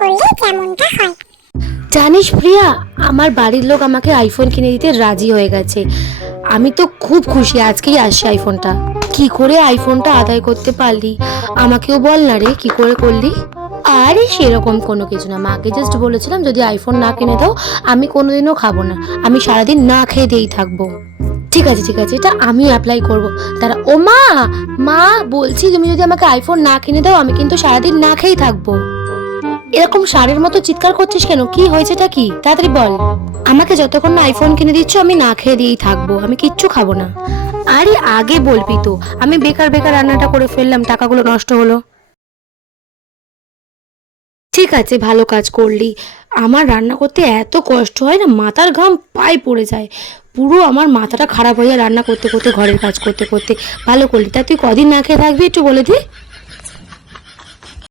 করলে যেমনটা হয়। জানিস প্রিয়া, আমার বাড়ির লোক আমাকে আইফোন কিনে দিতে রাজি হয়ে গেছে। আমি তো খুব খুশি, আজকেই আসছে আইফোনটা। কি করে আইফোনটা আদায় করতে পারলি আমাকেও বল না রে, কি করে করলি? আরে সেরকম কোনো কিছু না, মাকে জাস্ট বলেছিলাম যদি আইফোন না কিনে দাও আমি কোনোদিনও খাবো না, আমি সারাদিন না খেয়ে দিয়েই থাকবো। ঠিক আছে ঠিক আছে, এটা আমি অ্যাপ্লাই করবো। তারা ও মা, মা বলছি তুমি যদি আমাকে আইফোন না কিনে দাও আমি কিন্তু সারাদিন না খেয়েই থাকবো। এরকম ষাঁড়ের মতো চিৎকার করছিস কেন? কি হয়েছেটা কি, তাড়াতাড়ি বল। আমাকে যতক্ষণ না আইফোন কিনে দিচ্ছ আমি না খেয়ে দিয়েই থাকবো, আমি কিচ্ছু খাবো না। আরে আগে বলবি তো, আমি বেকার বেকার রান্নাটা করে ফেললাম, টাকাগুলো নষ্ট হলো। ঠিক আছে, ভালো কাজ করলি। আমার রান্না করতে এত কষ্ট হয় না, মাথার ঘাম পায়ে পড়ে যায়, পুরো আমার মাথাটা খারাপ হয়ে যায় রান্না করতে করতে, ঘরের কাজ করতে করতে। ভালো করলি। তা তুই কদিন না খেয়ে থাকবি একটু বলে দি।